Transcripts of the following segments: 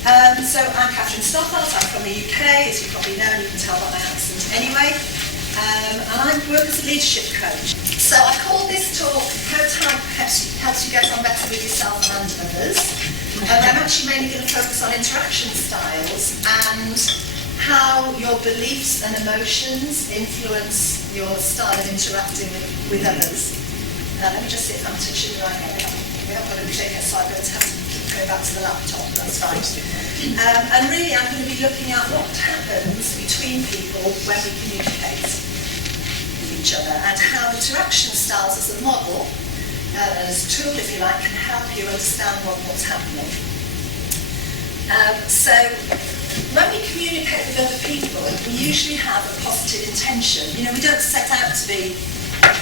So I'm Catherine Stoffelt, I'm from the UK, as you probably know, and you can tell by my accent anyway. And I work as a leadership coach. So I call this talk How Time Helps You Get On Better With Yourself and Others. And I'm actually mainly going to focus on interaction styles and how your beliefs and emotions influence your style of interacting with others. Let me just see if I'm touching the right area. We haven't got a particular slide, but it's have to keep going back to the laptop, that's fine. And really I'm going to be looking at what happens between people when we communicate with each other and how interaction styles as a model, as a tool if you like, can help you understand what's happening. So when we communicate with other people, we usually have a positive intention. You know, we don't set out to be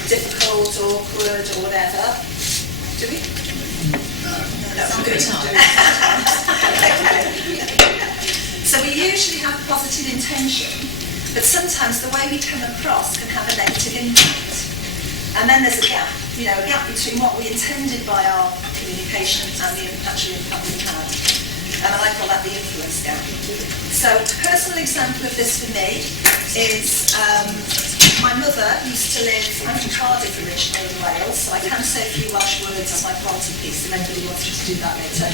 difficult, awkward, or whatever. Do we? No, good. Okay. So we usually have a positive intention, but sometimes the way we come across can have a negative impact. And then there's a gap between what we intended by our communication and the actual impact we had. And I call that the influence gap. So a personal example of this for me is my mother used to live, I'm from Cardiff originally in Wales, so I can say a few Welsh words as my quality piece if anybody wants me to do that later.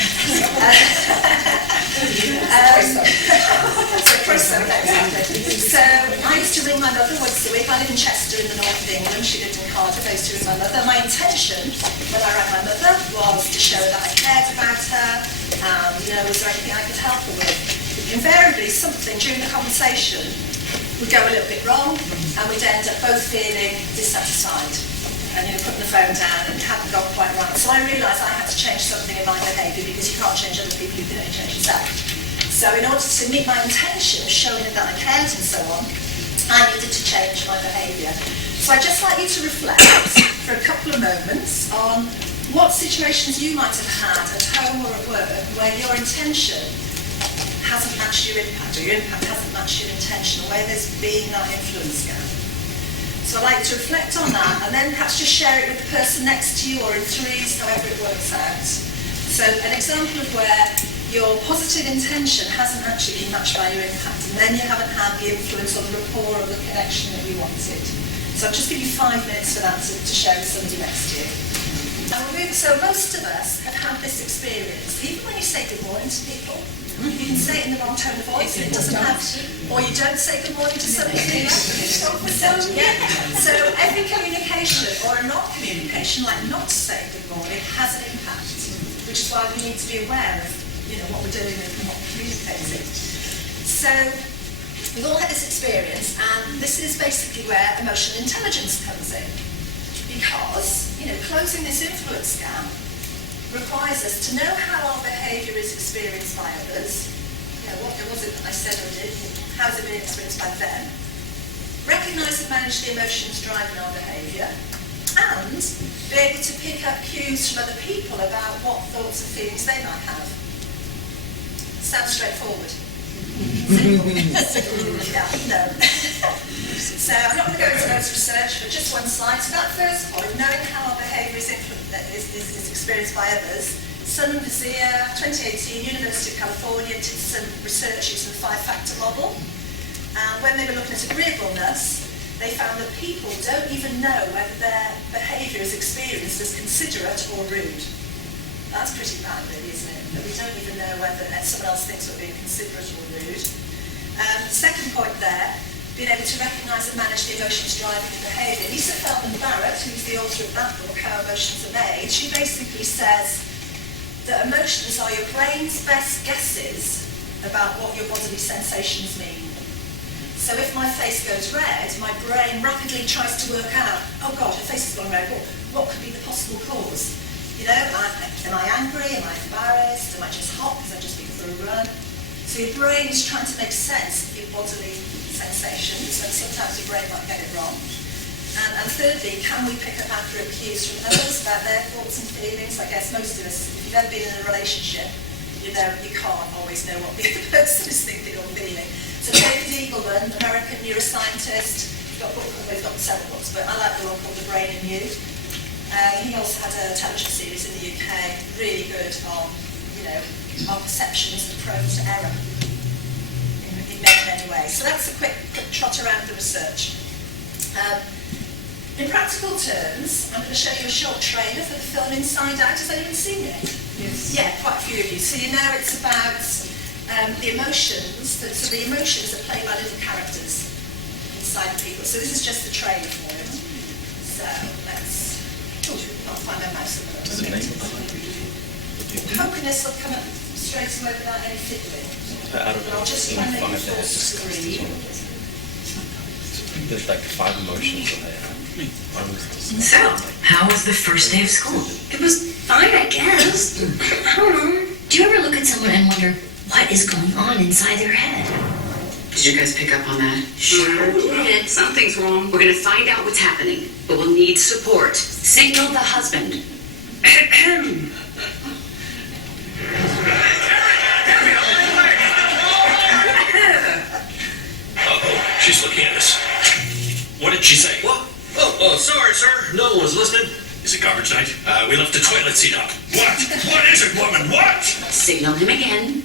So I used to ring my mother once a week. I live in Chester in the north of England, she lived in Cardiff, I used to ring my mother. My intention when I rang my mother was to show that I cared about her, and was there anything I could help her with. Invariably something during the conversation would go a little bit wrong and we'd end up both feeling dissatisfied and putting the phone down and it hadn't gone quite right. So I realised I had to change something in my behaviour because you can't change other people, you can only change yourself. So in order to meet my intention of showing them that I cared and so on, I needed to change my behaviour. So I'd just like you to reflect for a couple of moments on what situations you might have had at home or at work where your intention hasn't matched your impact, or your impact hasn't matched your intention, or where there's been that influence gap. So I'd like you to reflect on that, and then perhaps just share it with the person next to you, or in threes, however it works out. So an example of where your positive intention hasn't actually been matched by your impact, and then you haven't had the influence or the rapport or the connection that you wanted. So I'll just give you 5 minutes for that to share with somebody next to you. So most of us have had this experience, even when you say good morning to people, you can say it in the wrong tone of voice and it doesn't have, or you don't say good morning to somebody. So every communication or a non-communication, like not to say good morning, has an impact, which is why we need to be aware of what we're doing and what we're communicating. So we've all had this experience, and this is basically where emotional intelligence comes in. Because, closing this influence gap requires us to know how our behaviour is experienced by others. What was it that I said or did? How has it been experienced by them? Recognise and manage the emotions driving our behaviour. And be able to pick up cues from other people about what thoughts and feelings they might have. Sounds straightforward. Yeah, no. So I'm not going to go into loads of research, but just one slide. So that first point, knowing how our behaviour is experienced by others, Sun and Vizier, 2018, University of California, did some research using the 5-factor model. And when they were looking at agreeableness, they found that people don't even know whether their behaviour is experienced as considerate or rude. That's pretty bad, really, isn't it? That we don't even know whether someone else thinks we're being considerate or rude. Second point there, being able to recognise and manage the emotions driving the behaviour. Lisa Feldman-Barrett, who's the author of that book, How Emotions Are Made, she basically says that emotions are your brain's best guesses about what your bodily sensations mean. So if my face goes red, my brain rapidly tries to work out, oh God, her face has gone red, what could be the possible cause? Am I angry? Am I embarrassed? Am I just hot because I've just been for a run? So your brain is trying to make sense of your bodily sensations, and sometimes your brain might get it wrong. And thirdly, can we pick up accurate cues from others about their thoughts and feelings? I guess most of us, if you've ever been in a relationship, you can't always know what the other person is thinking or feeling. So David Eagleman, American neuroscientist, he's got several books, but I like the one called The Brain in You. He also had a television series in the UK, really good on, our perceptions are prone to error in many, many ways. So that's a quick trot around the research. In practical terms, I'm going to show you a short trailer for the film Inside Out. Has anyone seen it? Yes. Yeah, quite a few of you. So you know it's about the emotions. So the emotions are played by little characters inside the people. So this is just the trailer for it. So let's... Oh, I'll find my mouse at the moment. Does it name it? Hoping this will come up straight away without any fiddling. Out of I'll just try and make it full screen. There's like 5 emotions that they have. So, how was the first day of school? It was fine, I guess. I don't know. Do you ever look at someone and wonder what is going on inside their head? Did you guys pick up on that? Sure did. Something's wrong. We're gonna find out what's happening, but we'll need support. Signal the husband. Uh-oh, she's looking at us. What did she say? What? Oh, sorry, sir. No one was listening. Is it garbage night? We left the toilet seat up. What? What is it, woman? What? Signal him again.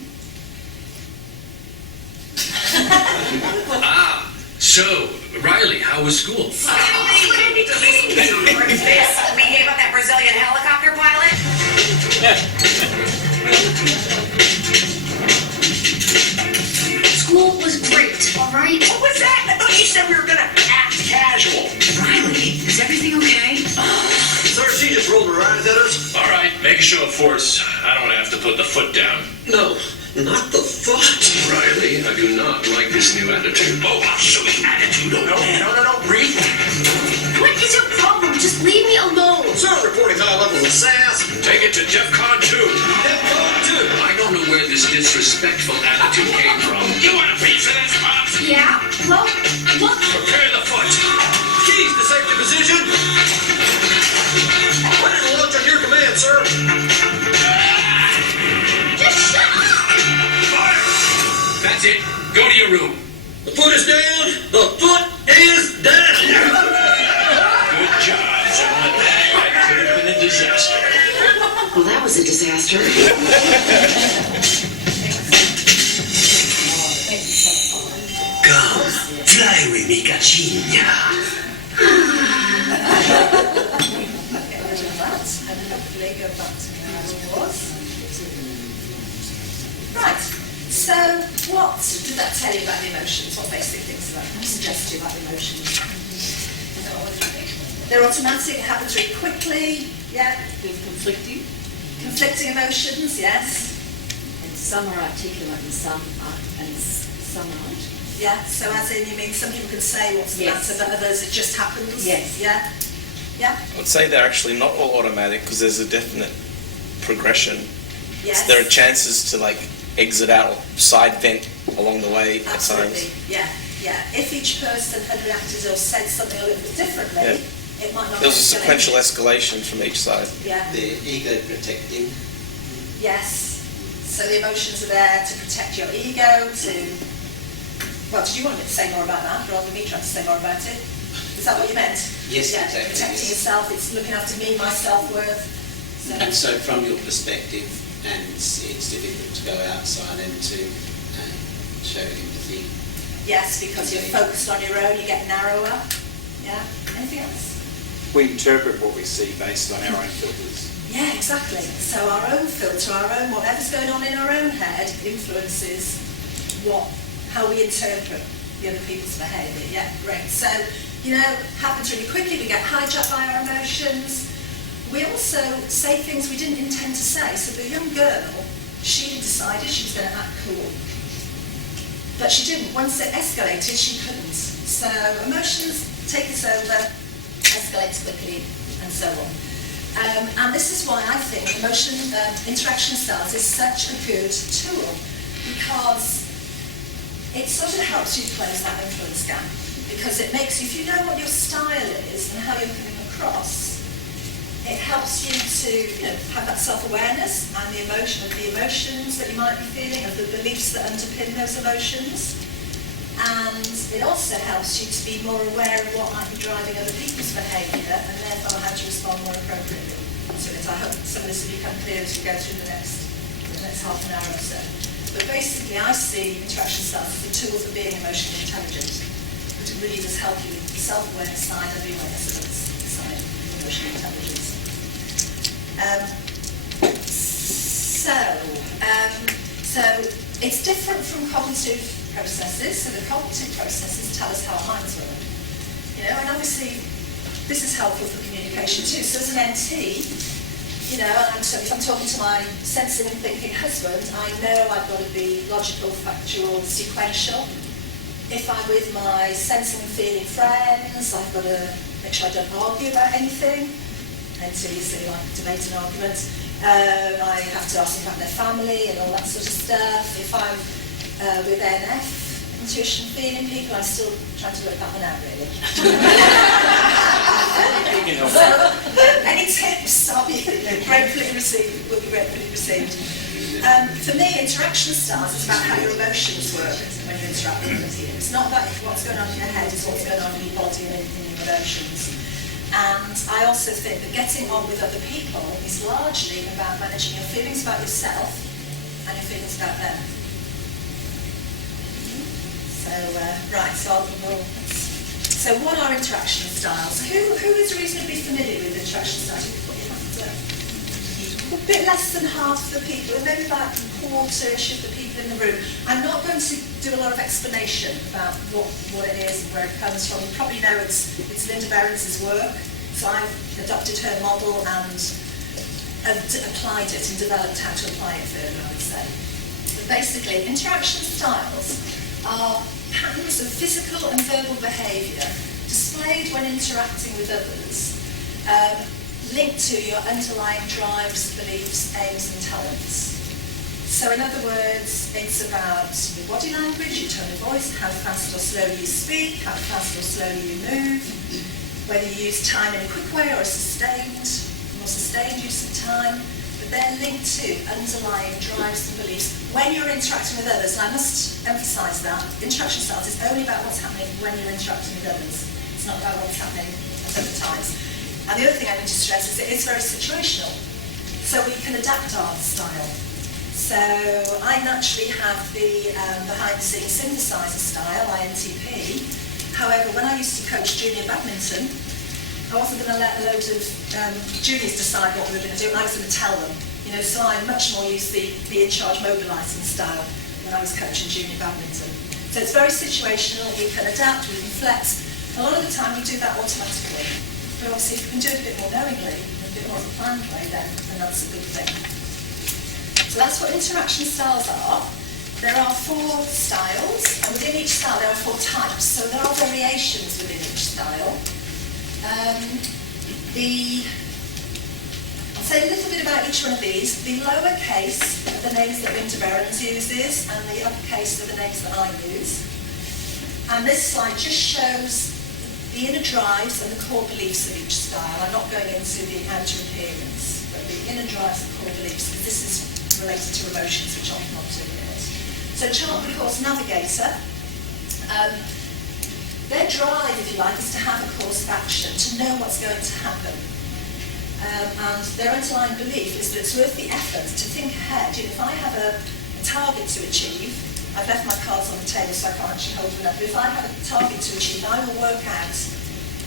So, Riley, how was school? We gave up that Brazilian helicopter pilot? School was great, all right? What was that? I thought you said we were gonna act casual. Riley, is everything okay? Sir, she just rolled her eyes at us. All right, make a show of force. I don't want to have to put the foot down. No, not the foot. Riley, I do not like this new attitude. Oh, I'll show you attitude. No, breathe. What is your problem? Just leave me alone. Sir, reporting high levels of sass. Take it to DEFCON 2. DEFCON 2. I don't know where this disrespectful attitude came from. You want a piece of this, Pops? Yeah? Well, look. Prepare the foot. Keys to safety position. Ready to launch on your command, sir. Just shut up. Fire! That's it. Go to your room. The foot is down. The foot is down. Good job, gentlemen. That could have been a disaster. Well, that was a disaster. Come, fly with me, cachinha. Get rid of that and hopefully go back to how it was. Right, so what did that tell you about the emotions? What basic things about suggest to you about the emotions? They're automatic, it happens really quickly, yeah. There's conflicting, Conflicting emotions, yes. and some are articulate and some aren't. Yeah, so as in you mean some people can say what's the Yes. matter, but others it just happens? Yes. Yeah? Yeah? I would say they're actually not all automatic because there's a definite progression. Yes. So there are chances to like exit out or side vent along the way at Absolutely, times. yeah. If each person had reacted or said something a little bit differently, Yeah. it might not There was a escalate. sequential escalation from each side. Yeah, The ego protecting. yes. So the emotions are there to protect your ego, to... Well, did you want me to say more about that, rather than me trying to say more about it? Is that what you meant? Yes, yeah, exactly, protecting yes. yourself, it's looking after me, my self-worth. And so from your perspective, and it's difficult to go outside and to show empathy. Yes, because you're focused on your own, you get narrower. Yeah? Anything else? We interpret what we see based on our own filters. Yeah, exactly. So our own filter, whatever's going on in our own head influences how we interpret the other people's behaviour. Yeah, great. So, happens really quickly. We get hijacked by our emotions. We also say things we didn't intend to say. So the young girl, she decided she was going to act cool. But she didn't. Once it escalated, she couldn't. So emotions take us over, escalates quickly, and so on. And this is why I think interaction styles is such a good tool, because it sort of helps you close that influence gap. Because it makes you, if you know what your style is and how you're coming across, it helps you to have that self-awareness and the emotions that you might be feeling, of the beliefs that underpin those emotions. And it also helps you to be more aware of what might be driving other people's behaviour, and therefore how to respond more appropriately to it. I hope some of this will become clear as we go through the next next half an hour or so. But basically, I see interaction styles as a tool for being emotionally intelligent. But it really does help you with the self-awareness side and the awareness of the side of emotional intelligence. So it's different from cognitive processes. So the cognitive processes tell us how our minds work. And obviously this is helpful for communication too. So as an NT, if I'm talking to my sensing and thinking husband, I know I've got to be logical, factual, sequential. If I'm with my sensing and feeling friends, I've got to make sure I don't argue about anything. NT is really like debate and argument. I have to ask them about their family and all that sort of stuff. If I'm with NF, intuition, feeling people, I'm still trying to work that one out, really. So, any tips will be gratefully received. For me, interaction styles is about how your emotions work when you interact with other people. It's not about what's going on in your head, it's what's going on in your body and in your emotions. And I also think that getting on with other people is largely about managing your feelings about yourself and your feelings about them. So what are interaction styles? Who is reasonably familiar with interaction styles? A bit less than half the people, and maybe about a quarter-ish of the people in the room. I'm not going to do a lot of explanation about what it is and where it comes from. You probably know it's Linda Berens's work, so I've adopted her model and applied it and developed how to apply it further, I would say. But basically, interaction styles are patterns of physical and verbal behaviour displayed when interacting with others, linked to your underlying drives, beliefs, aims and talents. So in other words, it's about your body language, your tone of voice, how fast or slowly you speak, how fast or slowly you move, whether you use time in a quick way or a more sustained use of time, but they're linked to underlying drives and beliefs when you're interacting with others. And I must emphasise that interaction styles is only about what's happening when you're interacting with others. It's not about what's happening at other times. And the other thing I need to stress is that it's very situational. So we can adapt our style. So I naturally have the behind-the-scenes synthesizer style, INTP. However, when I used to coach junior badminton, I wasn't going to let a load of juniors decide what we were going to do. I was going to tell them. So I much more used the in-charge mobilising style when I was coaching junior badminton. So it's very situational. We can adapt, we can flex. A lot of the time we do that automatically. But obviously if we can do it a bit more knowingly, a bit more of a planned way, then that's a good thing. So that's what interaction styles are. There are 4 styles, and within each style there are 4 types. So there are variations within each style. I'll say a little bit about each one of these. The lowercase are the names that Linda Berens uses, and the uppercase are the names that I use. And this slide just shows the inner drives and the core beliefs of each style. I'm not going into the outer appearance, but the inner drives and core beliefs, because this is related to emotions, which I'll come on to in a minute. So chart we call navigator. Their drive, if you like, is to have a course of action, to know what's going to happen. And their underlying belief is that it's worth the effort to think ahead. If I have a target to achieve, I've left my cards on the table so I can't actually hold them up, but if I have a target to achieve, I will work out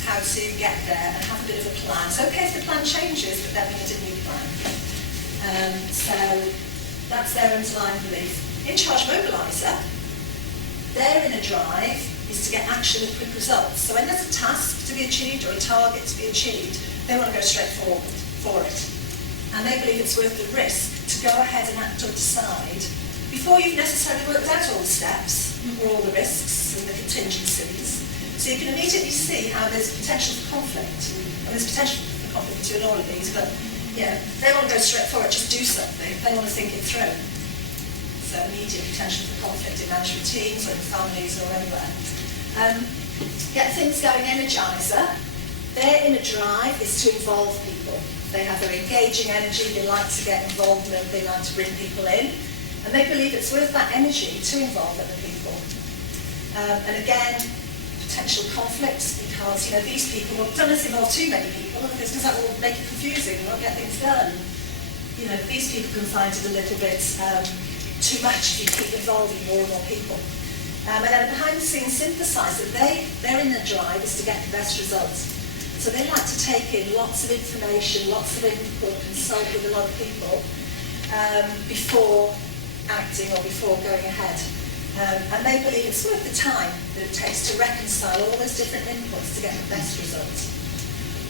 how to get there and have a bit of a plan. It's okay if the plan changes, but then we need a new plan. So that's their underlying belief. In-charge mobiliser, their inner drive is to get action with quick results. So when there's a task to be achieved or a target to be achieved, they want to go straight forward for it. And they believe it's worth the risk to go ahead and act or decide before you've necessarily worked out all the steps or all the risks and the contingencies. So you can immediately see how there's potential for conflict. And there's potential for conflict between all of these, but they want to go straight for it, just do something. They want to think it through. So immediate potential for conflict in management teams or in families or anywhere. Get things going energiser. Their inner drive is to involve people. They have very engaging energy, they like to get involvement, they like to bring people in, and they believe it's worth that energy to involve other people. And again, potential conflicts, because these people, don't let's involve too many people, because that will make it confusing and not get things done. these people can find it a little bit too much if you keep involving more and more people. And then behind the scenes synthesizer, their inner drive is to get the best results. So they like to take in lots of information, lots of input, consult with a lot of people before acting or before going ahead. And they believe it's worth the time that it takes to reconcile all those different inputs to get the best results.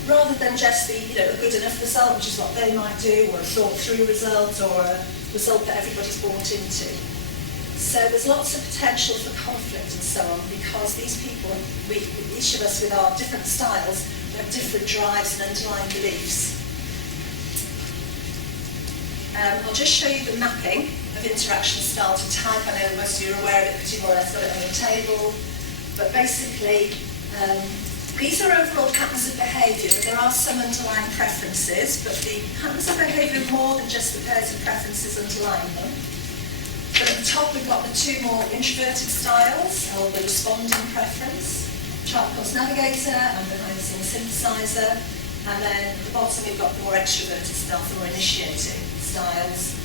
Rather than just the a good enough result, which is what they might do, or a thought through result, or a result that everybody's bought into. So there's lots of potential for conflict and so on, because these people, each of us with our different styles, have different drives and underlying beliefs. I'll just show you the mapping of interaction style to type. I know most of you are aware of it because you've more or less got it on your table. But basically, these are overall patterns of behaviour, but there are some underlying preferences. But the patterns of behaviour are more than just the pairs of preferences underlying them. But at the top we've got the two more introverted styles, or the responding preference, chart course navigator and behind the scenes synthesizer. And then at the bottom we've got the more extroverted styles, the more initiating styles,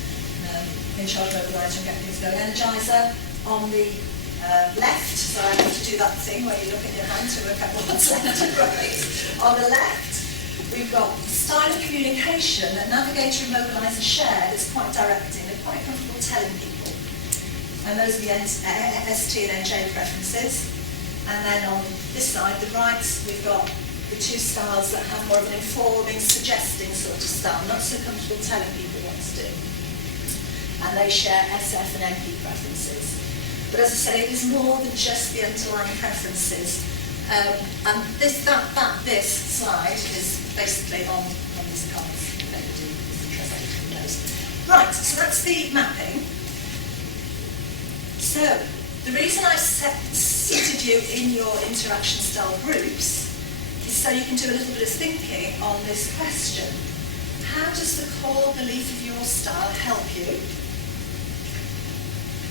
in charge mobiliser and get things going energizer. On the left, so I have to do that thing where you look at your hand to work out what's left and right. On the left, we've got style of communication that navigator and mobiliser share that's quite directing. They're quite comfortable telling people. And those are the ST and NJ preferences. And then on this side, the right, we've got the two styles that have more of an informing, suggesting sort of style, not so comfortable telling people what to do. And they share SF and MP preferences. But as I say, it is more than just the underlying preferences. And this slide is basically on these cards. If anybody is interested in those. Right, so that's the mapping. So, the reason I've seated you in your interaction style groups is so you can do a little bit of thinking on this question. How does the core belief of your style help you?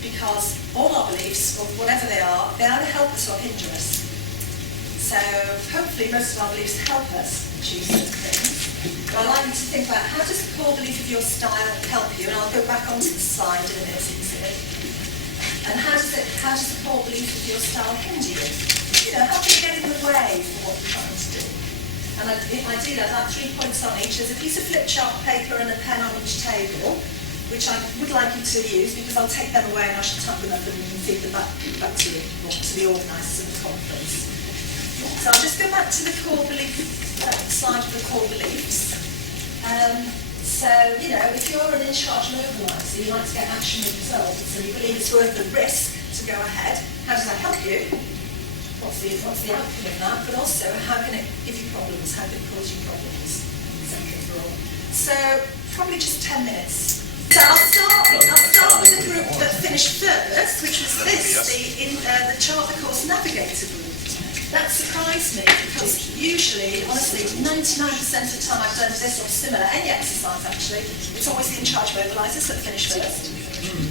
Because all our beliefs, or whatever they either help us or hinder us. So, hopefully most of our beliefs help us choose certain things. But I'd like you to think about how does the core belief of your style help you? And I'll go back onto the slide in a minute so you can see it. And how does the core belief of your style hinder you? How can you get in the way for what you're trying to do? And I did have 3 points on each. There's a piece of flip chart paper and a pen on each table, which I would like you to use because I'll take them away and I shall tap them up and you can feed them back to you, or to the organisers of the conference. So I'll just go back to the core belief slide of the core beliefs. So, if you're an in-charge mobiliser, you like to get action with results, and you believe it's worth the risk to go ahead, how does that help you? What's the outcome of that? But also, how can it give you problems? How can it cause you problems? Etc. So, probably just 10 minutes. So I'll start with the group that finished first, which was the chart the course navigator group. That surprised me because usually, honestly, 99% of the time I've done this or similar, any exercise actually, it's always the in-charge mobilisers that finish first.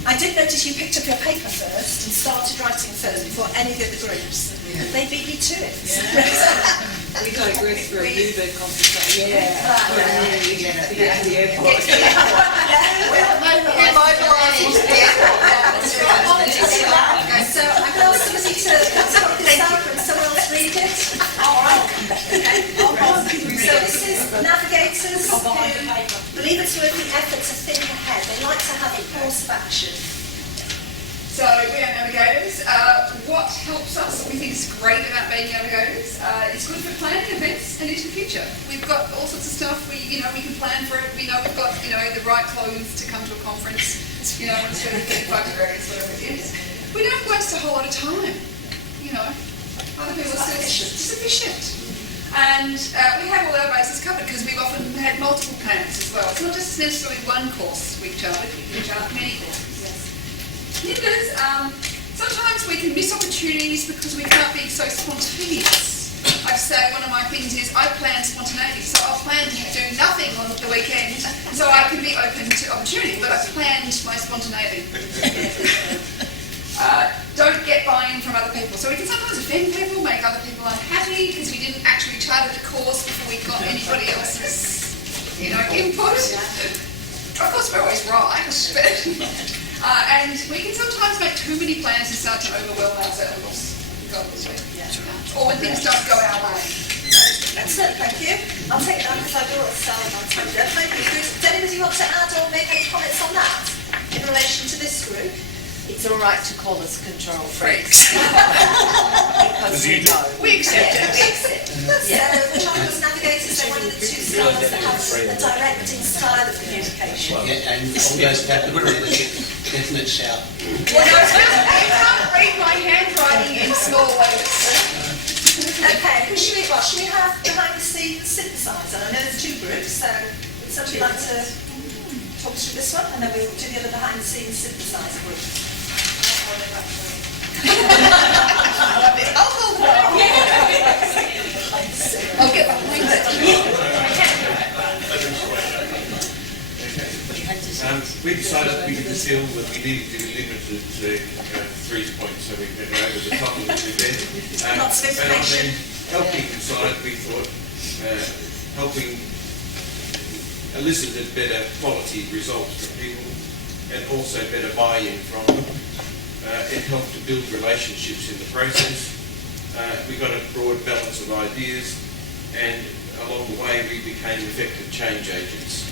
I did notice you picked up your paper first and started writing first before any of the other groups. They beat me to it. Yeah. We digress for a Uber conversation. To get to the airport. So I can ask somebody to stop this up and someone else read it. All right. Okay. So this is navigators who believe it's worth the effort to think ahead. They like to have a course of action. So we are navigators. What helps us, we think is great about being navigators, it's good for planning events and into the future. We've got all sorts of stuff. We can plan for it. We know we've got the right clothes to come to a conference. When it's 35 degrees, whatever it is. We don't waste a whole lot of time. Other people are sufficient. And we have all our bases covered because we've often had multiple plans as well. It's not just necessarily one course we've charted. We chart many courses. Hinders, sometimes we can miss opportunities because we can't be so spontaneous. I say one of my things is I plan spontaneity, so I'll plan to do nothing on the weekend so I can be open to opportunity, but I've planned my spontaneity. Don't get buy-in from other people. So we can sometimes offend people, make other people unhappy because we didn't actually chart the course before we got anybody else's input. Of course, we're always right, but, and we can sometimes make too many plans and start to overwhelm ourselves. Or when things don't go our way. Excellent, thank you. I'll take that because I do want to sell on time. Thank you. Does anybody want to add or make any comments on that in relation to this group? It's all right to call us control freaks. Because we know. We accept it. We accept it. So, Children's Navigators, they're one of the two styles that have a directing style of communication. Yeah, and all those people with a definite shout. Well, I can't read my handwriting in small letters. Okay, should we have behind the scenes synthesizer? I know there's two groups, so would somebody like to talk us through this one, and then we'll do the other behind the scenes synthesizer group. I'll get behind it. We decided we could feel that we needed to be limited to 3 points, so we went over the top of the event. Lots of And on the information. helping side, we thought helping elicited better quality results from people and also better buy-in from them. It helped to build relationships in the process. We got a broad balance of ideas, and along the way we became effective change agents.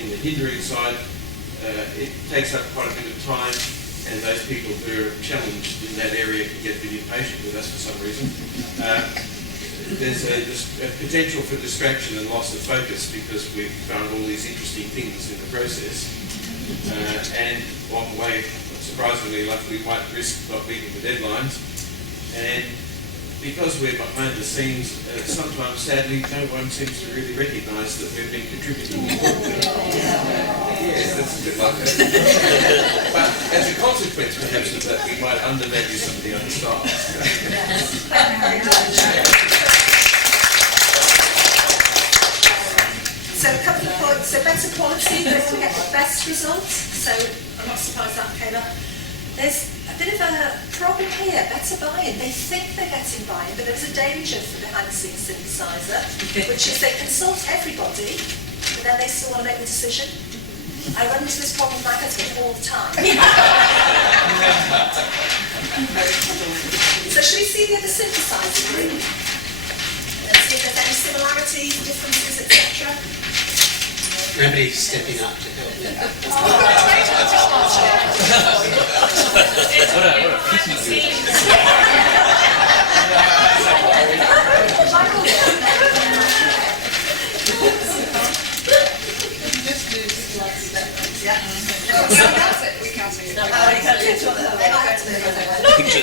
In the hindering side, it takes up quite a bit of time, and those people who are challenged in that area can get a bit impatient with us for some reason. There's a potential for distraction and loss of focus because we've found all these interesting things in the process, and along the way, surprisingly enough, we might risk not meeting the deadlines. And because we're behind the scenes, sometimes sadly no one seems to really recognise that we've been contributing. Yes, that's a bit like that. But as a consequence perhaps of that, we might undervalue some of the other styles. So a couple of points. So better quality, they will get the best results. So I'm not surprised that came up. There's a bit of a problem here, better buy-in. They think they're getting buy-in, but there's a danger for behind-the-scenes synthesizer, which is they consult everybody, but then they still want to make the decision. I run into this problem with my husband all the time. So should we see the other synthesizer group? Let's see if there's any similarities, differences, etc. Nobody's stepping up to help. We can't see it.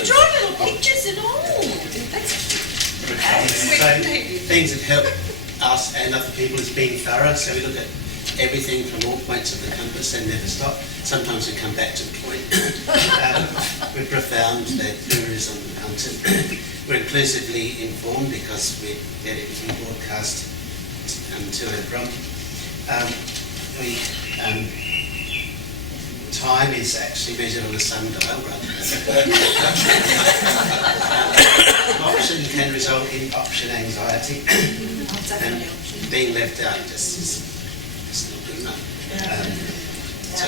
Draw little pictures and all. Things that help us and other people is being thorough, so we look at everything from all points of the compass and never stop. Sometimes we come back to the point. We're profound, that pluralism on the content. We're inclusively informed because we get everything broadcast to and from. Time is actually measured on a sundial rather than option can result in option anxiety, and being left out just is not good enough. So,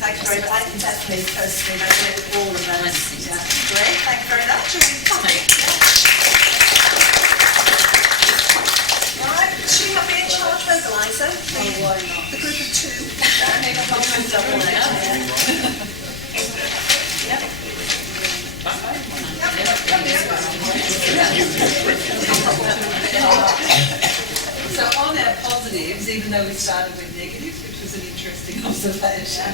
Thank you very much. I can definitely personally resonate with all of those. Yeah. Great, thank you very much. Right, should we have the in-charge mobiliser? The group of two. So on our positives, even though we started with negatives, which was an interesting observation,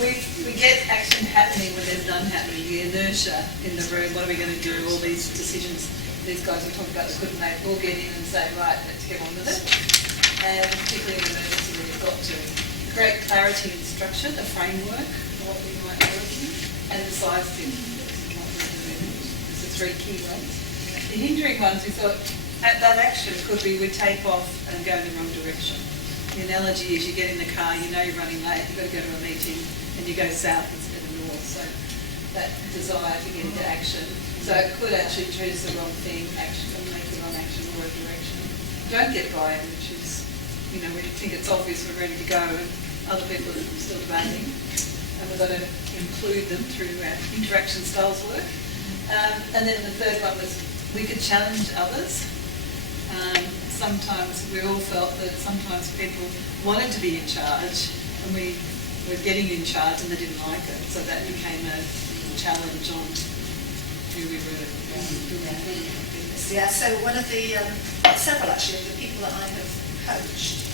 we get action happening when there's none happening, the inertia in the room, what are we going to do, all these decisions, these guys we talked about that couldn't make, we'll get in and say, right, let's get on with it. And particularly in emergency, we've got to create clarity and structure, the framework for what we might work in, and the size thing. These are three key ones. The hindering ones, we thought, at that action could be we take off and go in the wrong direction. The analogy is you get in the car, you know you're running late, you've got to go to a meeting, and you go south instead of north. So that desire to get into action. So it could actually choose the wrong thing, action, and make the wrong action or a direction. Don't get buy-in, which is we think it's obvious we're ready to go, and other people are still debating. And we've got to include them through our interaction styles work. And then the third one was we could challenge others. Sometimes we all felt that sometimes people wanted to be in charge, and we were getting in charge and they didn't like it. So that became a challenge on who we were. Yeah, so one of the, several actually, of the people that I have coached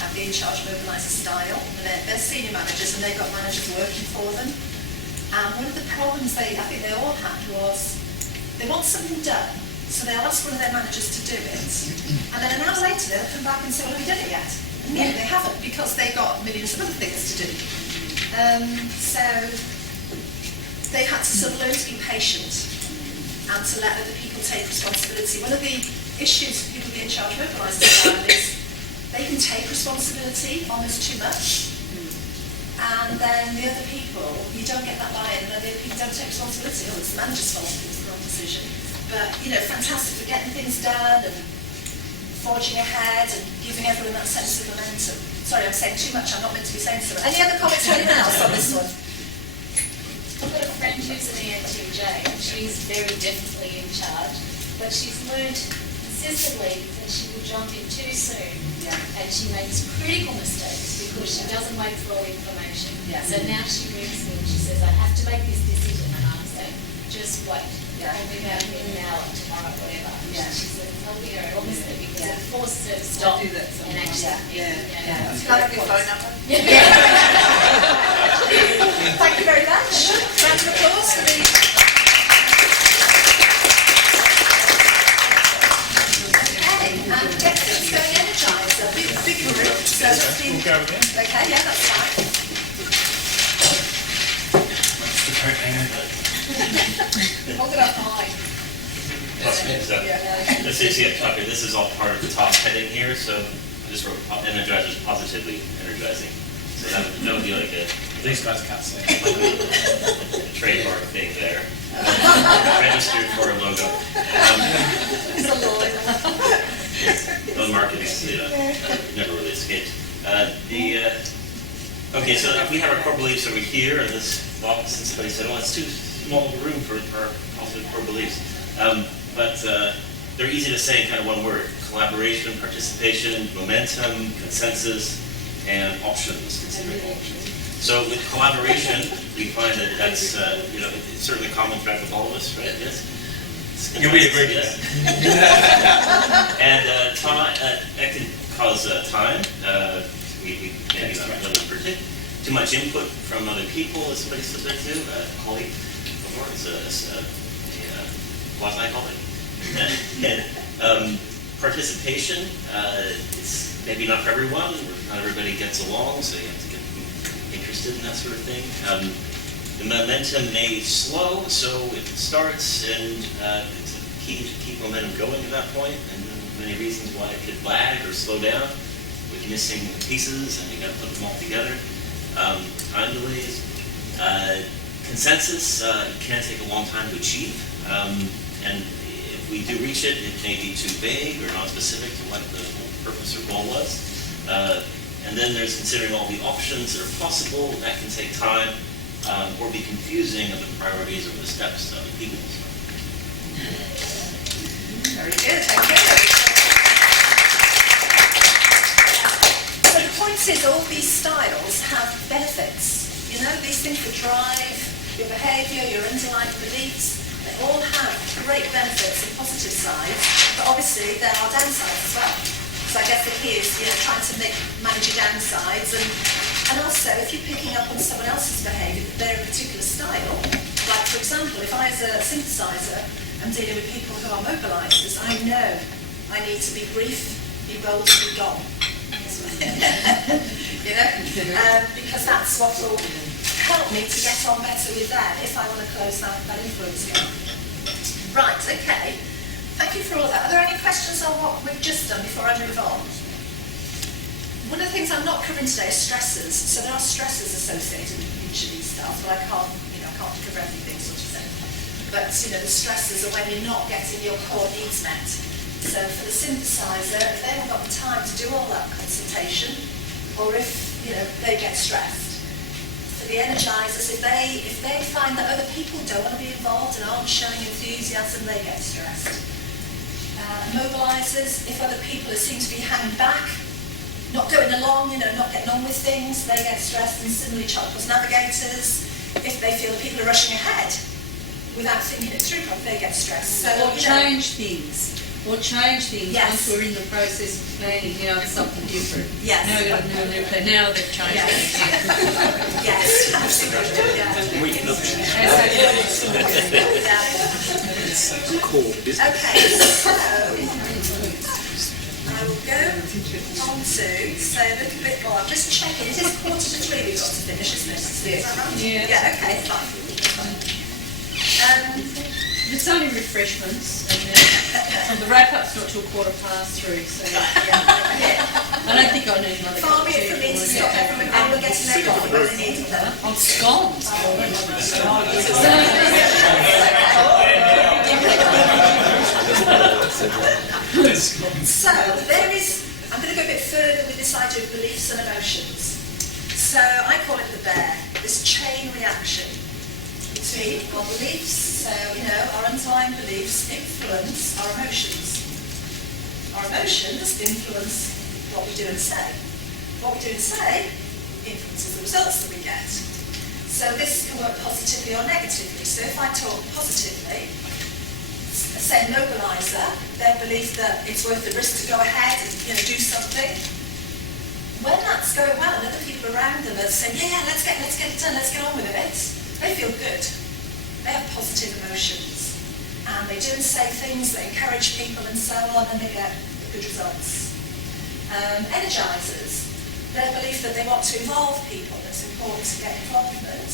have the in charge mobiliser style, and they're senior managers and they've got managers working for them. And one of the problems I think they all had was they want something done, so they'll ask one of their managers to do it, and then an hour later they'll come back and say, well, have you done it yet? And no, they haven't, because they've got millions of other things to do. So they've had to sort of learn to be patient and to let other people take responsibility. One of the issues for people being in charge mobilisers is they can take responsibility almost too much, and then the other people, you don't get that buy-in, and then the other people don't take responsibility. Oh, it's the manager's fault, it was the wrong decision. But, fantastic for getting things done and forging ahead and giving everyone that sense of momentum. Sorry, I'm saying too much, I'm not meant to be saying so much. Any other comments or anyone else on this one? I've got a friend who's an ENTJ, and she's very definitely in charge, but she's learned consistently that she will jump in too soon, and she makes critical mistakes because she doesn't wait for all the information. So now she rings me and she says, I have to make this decision, and I'm saying, just wait. And we're going to be an hour tomorrow, whatever. She said, helping her obviously because it forces her to stop and actually. Can I have your phone number? Thank you very much. Round of applause for the... Okay, and get things going energised. A big group. So it's been... We'll go again. Okay, yeah, that's fine. That's the coat hanger. Hold it up high. This is copy. This is all part of the top heading here, so I just wrote energizers positively energizing. So that would be like a These guys can't say. trademark thing there. Registered for a logo. On marketing, never really escaped. Okay, so if we have our core beliefs over here in this box, and somebody said, "Oh, it's too small of a room for our positive core beliefs," but they're easy to say in kind of one word: collaboration, participation, momentum, consensus, and options. Considering options. So with collaboration, we find that that's it's certainly a common thread with all of us, right? Yes. Yeah, we agree with that. And time, that can cause time. We maybe not really predict too much input from other people, as somebody said there too. Colleague before, it's a quasi-colleague. And participation, it's maybe not for everyone. Not everybody gets along, so you have to get them interested in that sort of thing. The momentum may slow, so if it starts, and it's key to keep momentum going at that point, and many reasons why it could lag or slow down with missing pieces, and you got to put them all together. Time delays. Consensus can take a long time to achieve, and if we do reach it, it may be too vague or non-specific to what the purpose or goal was. And then there's considering all the options that are possible. That can take time or be confusing of the priorities or the steps of the people. Very good, thank you. So the point is, all these styles have benefits. These things that drive your behaviour, your underlying beliefs, they all have great benefits and positive sides, but obviously there are downsides as well. So I guess the key is, trying to manage your downsides, and also if you're picking up on someone else's behaviour, they're a particular style. Like for example, if I as a synthesizer am dealing with people who are mobilisers, I know I need to be brief, be bold, and be gone. Because that's what will help me to get on better with them if I want to close that influence gap. Right, okay. Thank you for all that. Are there any questions on what we've just done before I move on? One of the things I'm not covering today is stressors. So there are stressors associated with each of these styles, but I can't cover everything, sort of thing. But the stressors are when you're not getting your core needs met. So for the synthesizer, if they haven't got the time to do all that consultation, or if, they get stressed. For the energizers, if they find that other people don't want to be involved and aren't showing enthusiasm, they get stressed. Mobilizers, if other people seem to be hanging back, not going along, not getting on with things, they get stressed. And similarly, child-plus navigators, if they feel that people are rushing ahead without thinking it through properly, they get stressed. So, Or change things. Yes. Once we're in the process of planning, it's something different. Yes. Now we've got a new plan. Now they've changed things. Yes, absolutely. Yeah. Cool. Okay, so I will go on to say a little bit more. I'm just checking. It is 2:45 we've got to finish, isn't it? Is that right? Yeah. Yeah, okay, fine. It's only refreshments, and the wrap-up's not till 3:15, so I don't think I need another Far cup be of it tea. from me to stop everyone getting their coffee when they need them. On scones. So there is, I'm going to go a bit further with this idea of beliefs and emotions. So I call it the bear, this chain reaction between our beliefs, so our underlying beliefs influence our emotions. Our emotions influence what we do and say. What we do and say influences the results that we get. So this can work positively or negatively. So if I talk positively, say mobiliser, their belief that it's worth the risk to go ahead and do something. When that's going well and other people around them are saying, yeah, let's get it done, let's get on with it, they feel good. They have positive emotions. And they do and say things that encourage people and so on, and they get good results. Energisers, their belief that they want to involve people, it's important to get involvement.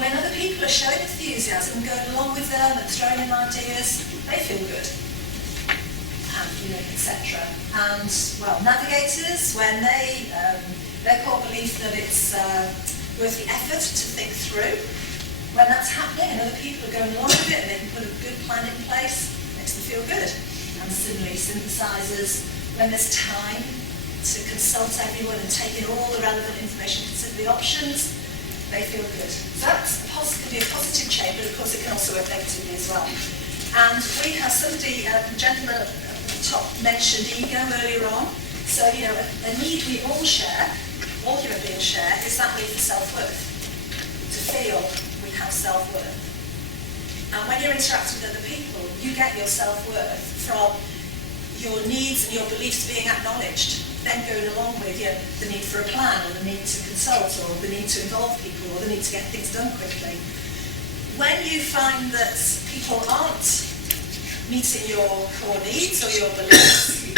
When other people are showing enthusiasm and going along with them and throwing in ideas, they feel good, and etc. And navigators, when their core belief that it's worth the effort to think through, when that's happening and other people are going along with it and they can put a good plan in place, makes them feel good. And similarly, synthesizers, when there's time to consult everyone and take in all the relevant information, consider the options, they feel good. So that could be a positive change, but of course it can also work negatively as well. And we have somebody, a gentleman at the top mentioned ego earlier on. So, a need we all share, all human beings share, is that need for self-worth. To feel we have self-worth. And when you're interacting with other people, you get your self-worth from your needs and your beliefs being acknowledged, then going along with the need for a plan, or the need to consult, or the need to involve people, or the need to get things done quickly. When you find that people aren't meeting your core needs or your beliefs,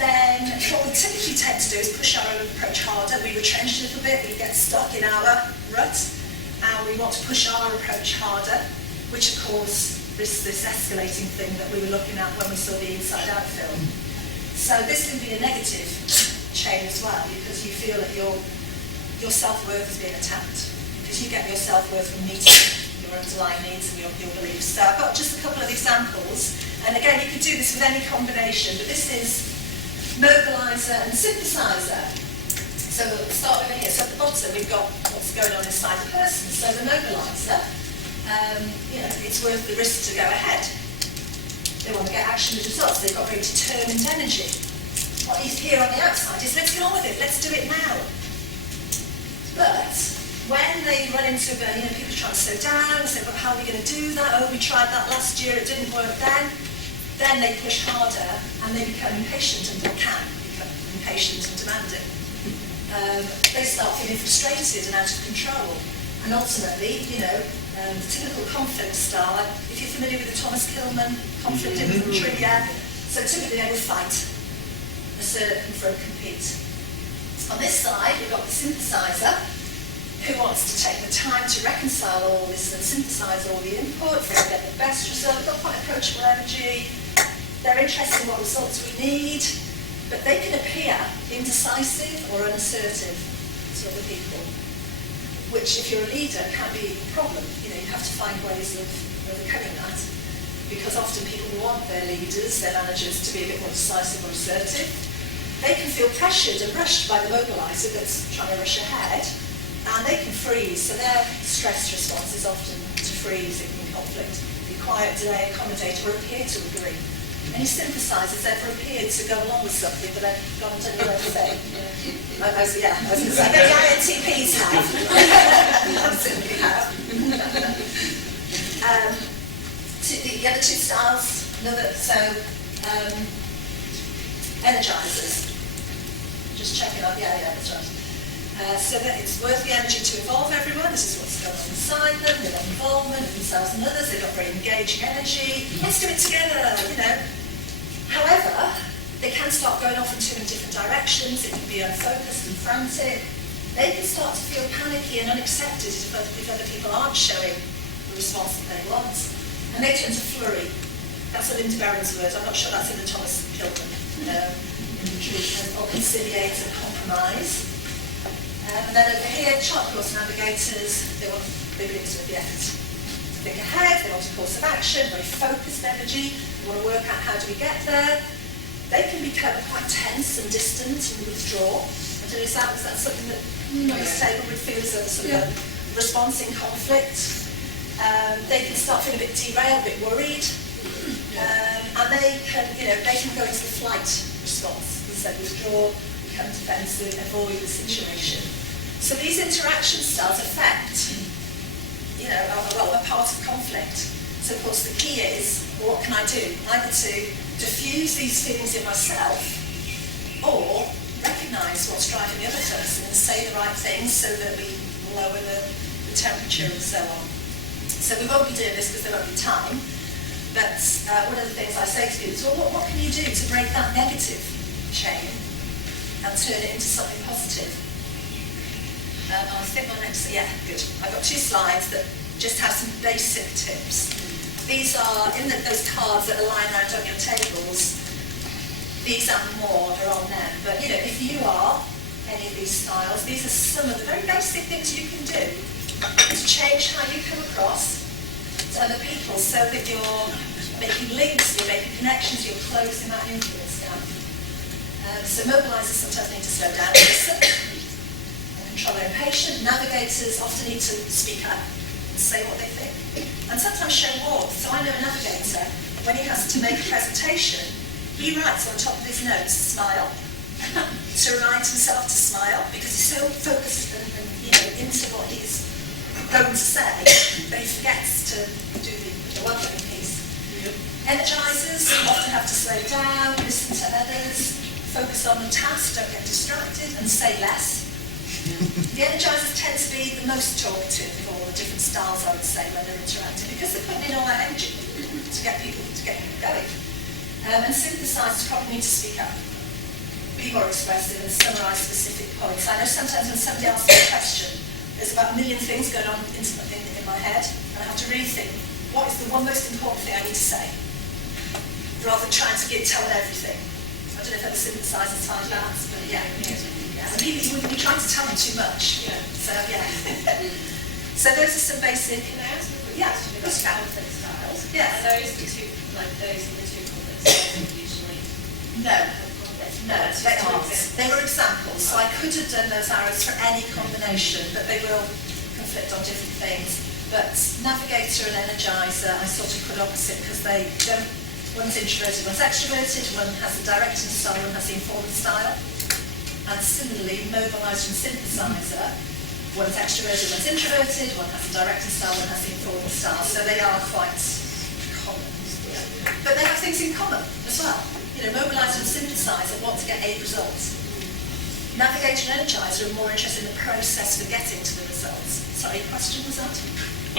then what we typically tend to do is push our own approach harder. We retrench a little bit, we get stuck in our rut, and we want to push our approach harder, which of course is this escalating thing that we were looking at when we saw the Inside Out film. So this can be a negative chain as well, because you feel that your self-worth is being attacked, because you get your self-worth from meeting your underlying needs and your beliefs. So I've got just a couple of examples, and again you could do this with any combination, but this is mobiliser and synthesizer. So we'll start over here. So at the bottom we've got what's going on inside the person. So the mobiliser, it's worth the risk to go ahead. They want to get action and results. They've got very determined energy. What you hear on the outside is, let's get on with it, let's do it now. But when they run into people trying to slow down and say, well, how are we going to do that? Oh, we tried that last year, it didn't work then. Then they push harder and they become impatient and demanding. They start feeling frustrated and out of control. And ultimately, the typical conflict style, if you're familiar with the Thomas Kilmann conflict infantry, so typically they will fight, assert, confront, compete. On this side, we've got the synthesizer, who wants to take the time to reconcile all this and synthesize all the inputs, and get the best result. They've got quite approachable energy, they're interested in what results we need, but they can appear indecisive or unassertive to other people, which, if you're a leader, can be a problem. You have to find ways of overcoming that, because often people will want their leaders, their managers, to be a bit more decisive or assertive. They can feel pressured and rushed by the mobiliser that's trying to rush ahead, and they can freeze. So their stress response is often to freeze in conflict, be quiet, delay, accommodate, or appear to agree. Any synthesisers ever appeared to go along with something but they've gone to anywhere to say? I was going to say, maybe INTPs have. Absolutely have. The other two styles, energisers. Just checking out, yeah, that's right. So that it's worth the energy to involve everyone. This is what's going on inside them. They want involvement of themselves and others. They've got very engaging energy. Let's do it together, you know. However, they can start going off in too many different directions. It can be unfocused and frantic. They can start to feel panicky and unaccepted if other people aren't showing the response that they want. And they tend to flurry. That's a Linda Barron's word. I'm not sure that's in the Thomas Kilburn or conciliate and compromise. And then over here, chart course navigators, they want big leaps with the effort. To think ahead, they want a course of action, very focused energy, they want to work out how do we get there. They can become quite tense and distant and withdraw. I don't know, is that something that Mrs. Taylor would feel as a sort of a response in conflict? They can start feeling a bit derailed, a bit worried. And they can go into the flight response. As I said, withdraw, become defensive, avoid the situation. So these interaction styles affect, a part of conflict. So of course the key is, well, what can I do? Either to diffuse these feelings in myself, or recognise what's driving the other person and say the right things so that we lower the temperature and so on. So we won't be doing this because there won't be time. But one of the things I say to people is, well, what can you do to break that negative chain and turn it into something positive? I think my next, good. I've got two slides that just have some basic tips. These are, in those cards that are lying around on your tables, these and more are on them. But, if you are any of these styles, these are some of the very basic things you can do to change how you come across to other people so that you're making links, you're making connections, you're closing that influence gap. So mobilisers sometimes need to slow down and listen and control their impatience. Navigators often need to speak up and say what they think. And sometimes show warmth. So I know a navigator, when he has to make a presentation, he writes on top of his notes, smile, to remind himself to smile, because he's so focused and into what he's going to say, but he forgets to do the welcoming piece. Energisers often have to slow down, listen to others, focus on the task, don't get distracted, and say less. The energisers tend to be the most talkative of all the different styles, I would say, when they're interacting, because they're putting in all that energy to get people going. And synthesisers probably need to speak up, be more expressive, and summarise specific points. I know sometimes when somebody asks me a question, there's about a million things going on in my head, and I have to really think, what is the one most important thing I need to say? Rather than trying to tell them everything. I don't know if other synthesisers find that, but yeah. And you would be trying to tell them too much. Yeah. So, yeah. So those are some basic... Can I ask a quick question about conflict styles? Yeah. Are those the two conflict styles usually? No, they aren't. They were examples, so I could have done those arrows for any combination, but they will conflict on different things. But navigator and energizer, I sort of put opposite because they don't. One's introverted, one's extroverted. One has the directing style, one has the informing style. And similarly, mobilizer and synthesizer, one's extroverted, one's introverted. One has the directing style, one has the informing style. So they are quite common, but they have things in common as well. Mobilizer and synthesizer want to get a result. Navigator and energizer are more interested in the process for getting to the results. Sorry, question was that?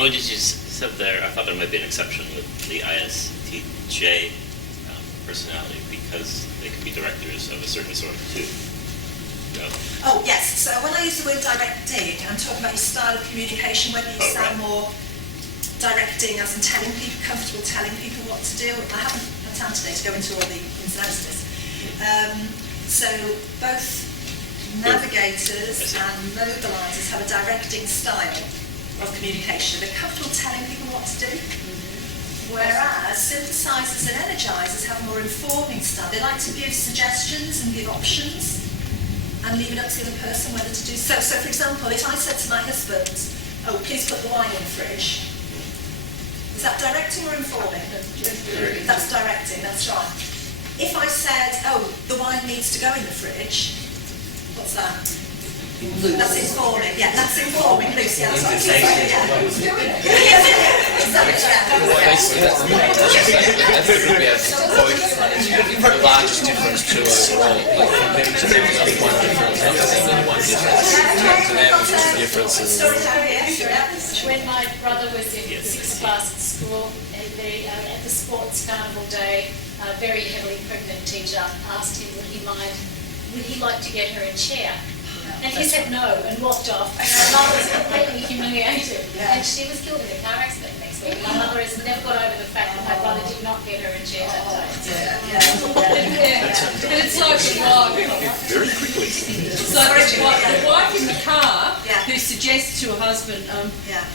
Oh, you just said there, I thought there might be an exception with the ISTJ personality because they can be directors of a certain sort too. No? Oh, yes. So when I use the word directing, I'm talking about your style of communication, whether you sound more directing as in telling people, comfortable telling people what to do. I haven't had time today to go into all the ins and outs of this. So both navigators and mobilizers have a directing style of communication. They're comfortable telling people what to do. Whereas synthesizers synthesizers and energizers have a more informing style. They like to give suggestions and give options and leave it up to the other person whether to do so. So, for example, if I said to my husband, oh, please put the wine in the fridge, is that directing or informing? That's directing, that's right. If I said, oh, the wine needs to go in the fridge, what's that? That's informing, yeah, that's informing, Lucy, that's what I'm saying, yeah. The largest difference to overall, maybe to them that's one difference, not necessarily one difference. To them, differences. When my brother was in 6th class at school, and at the sports carnival day, a very heavily pregnant teacher asked him would he like to get her a chair. And he said no and walked off. And my mother was completely humiliated. And she was killed in a car accident next week. My mother has never got over the fact that my brother did not get her a chair that day. And it's like the wife. Very quickly. So the wife in the car who suggests to her husband,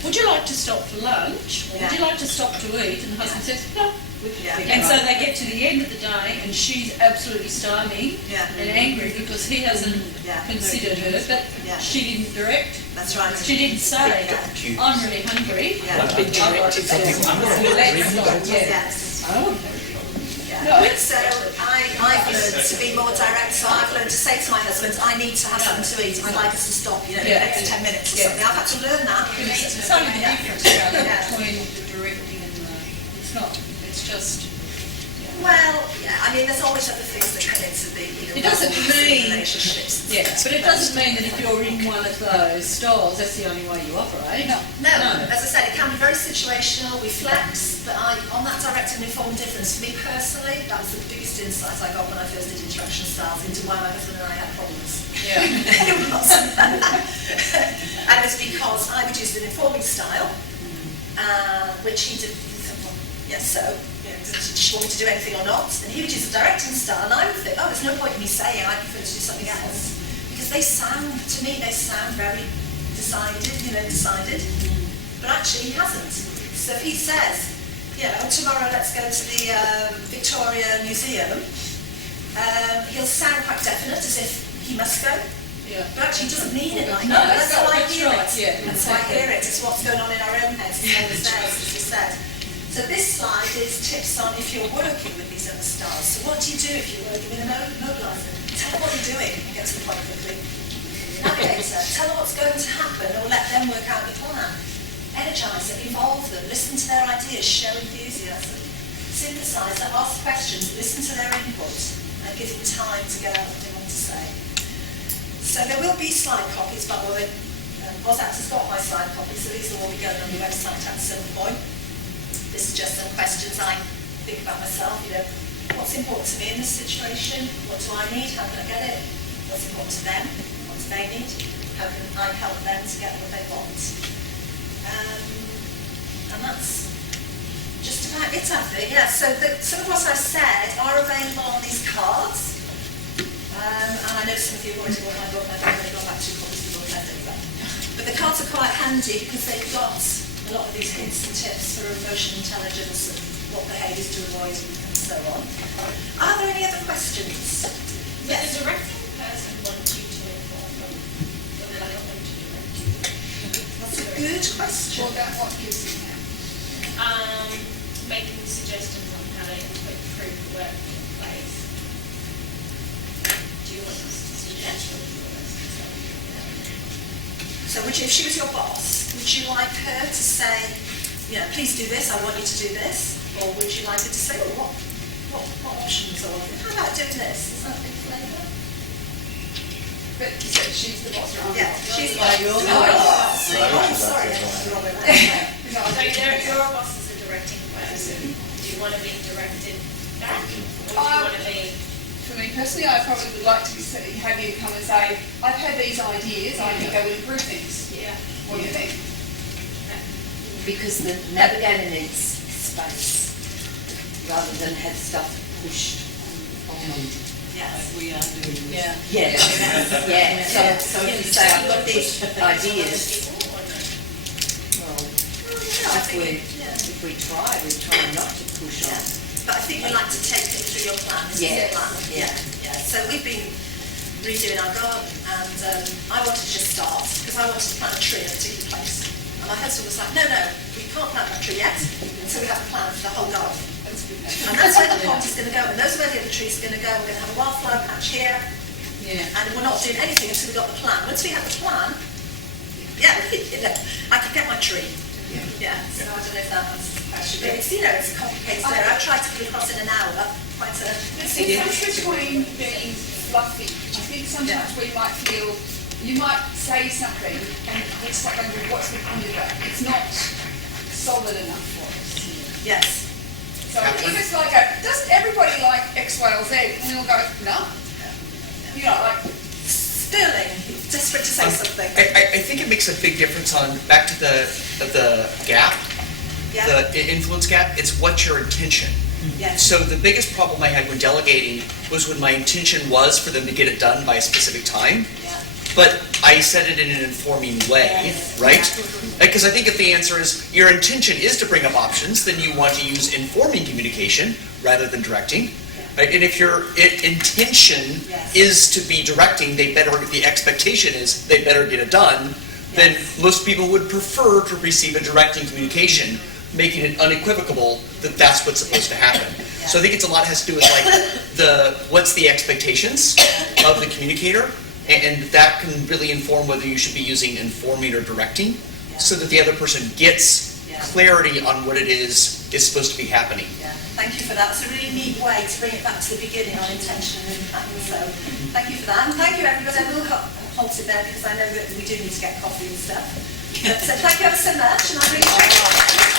would you like to stop for lunch? Or would you like to stop to eat? And the husband says, no. And so they get to the end of the day and she's absolutely stymied and angry because he hasn't considered her, but she didn't direct. That's right. She didn't say, I'm really hungry. So I've learned to be more direct, so I've learned to say to my husband, I need to have something to eat, I'd like us to stop, in the next 10 minutes or something. I've had to learn that. It's only the difference between the directing and it's not. It's just... Well, I mean, there's always other things that come into the it doesn't mean relationships. But it doesn't mean that if you're in one of those stalls, that's the only way you operate. No. As I said, it can be very situational. We flex, but on that direct and informed difference, for me personally, that was the biggest insight I got when I first did interaction styles into why my husband and I had problems. And it's because I would use an informing style, which he did. Yes, so, did she want me to do anything or not? And he would use a directing style, and I would think, oh, there's no point in me saying I prefer to do something else. Because they sound very decided. But actually he hasn't. So if he says, tomorrow let's go to the Victoria Museum, he'll sound quite definite, as if he must go. But actually he doesn't mean it like that. That's how I hear it. That's how I hear it. It's what's going on in our own heads, as well as theirs, as we said. So this slide is tips on if you're working with these other styles. So what do you do if you're working with a mobiliser? Tell them what you're doing and get to the point quickly. Navigator, tell them what's going to happen or let them work out the plan. Energizer, involve them, listen to their ideas, show enthusiasm. Synthesizer, ask questions, listen to their input and give them time to get out what they want to say. So there will be slide copies, but AusAPT has got my slide copies, so these will all be going on the website at some point. This is just some questions I think about myself, what's important to me in this situation? What do I need? How can I get it? What's important to them? What do they need? How can I help them to get what they want? And that's just about it, I think. Yeah, so some of what I said are available on these cards. And I know some of you have already bought my book, and I've only got back 2 copies of the book, I think. But the cards are quite handy because they've got a lot of these hints and tips for emotional intelligence and what behaviours to avoid and so on. Are there any other questions? Yes. The directing person wants you to inform them. They would like them to direct you. That's a good question. What about what gives you that? Making suggestions on how to improve the workplace. Do you want us to suggest? So if she was your boss, would you like her to say, please do this, I want you to do this? Or would you like her to say, what options are there? How about doing this? Is that a big flavour? But you said she's the boss, right? Yeah, she's the boss. I'm sorry. So your boss is a directing person. Do you want to be directed back? Or do you want to be... For me personally, I probably would like to have you come and say, I've had these ideas, I think they would improve things. Yeah. What do you think? Because the navigator needs space rather than have stuff pushed on them. Yes. We are doing this. So if you say, I've got these ideas, well, if we try not to push on. we like to take them through your plan. This is Yes. your plan. Yeah. So we've been redoing our garden, and I wanted to just start because I wanted to plant a tree in a particular place. And my husband was like, no, we can't plant that tree yet until we have a plan for the whole garden. And that's where the pond is going to go, and those are where the other trees are going to go. We're going to have a wildflower patch here, and we're not doing anything until we've got the plan. Once we have the plan, I could get my tree. So I don't know if that answers the question. But it's, it's a complicated area. I've tried to put it across in an hour. Quite a... There's a difference between being fluffy. I think sometimes we might feel, you might say something and it's like, what's the point of that? It's not solid enough for us. Yes. So if it's like doesn't everybody like X, Y, or Z? And we'll go, no. Like... Sterling, desperate to say something. I think it makes a big difference on, back to the gap, the influence gap, it's what's your intention. Yes. So the biggest problem I had when delegating was when my intention was for them to get it done by a specific time, but I said it in an informing way, right? Because I think if the answer is, your intention is to bring up options, then you want to use informing communication rather than directing. Right? And if your intention is to be directing, the expectation is they better get it done, then most people would prefer to receive a directing communication, making it unequivocal that that's what's supposed to happen. So I think it's a lot has to do with like what's the expectations of the communicator, and that can really inform whether you should be using informing or directing, so that the other person gets clarity on what it is supposed to be happening. Thank you for that. It's a really neat way to bring it back to the beginning on intention and impact. So thank you for that. And thank you everybody. I will halt it there because I know that we do need to get coffee and stuff. But thank you ever so much, and I really appreciate it.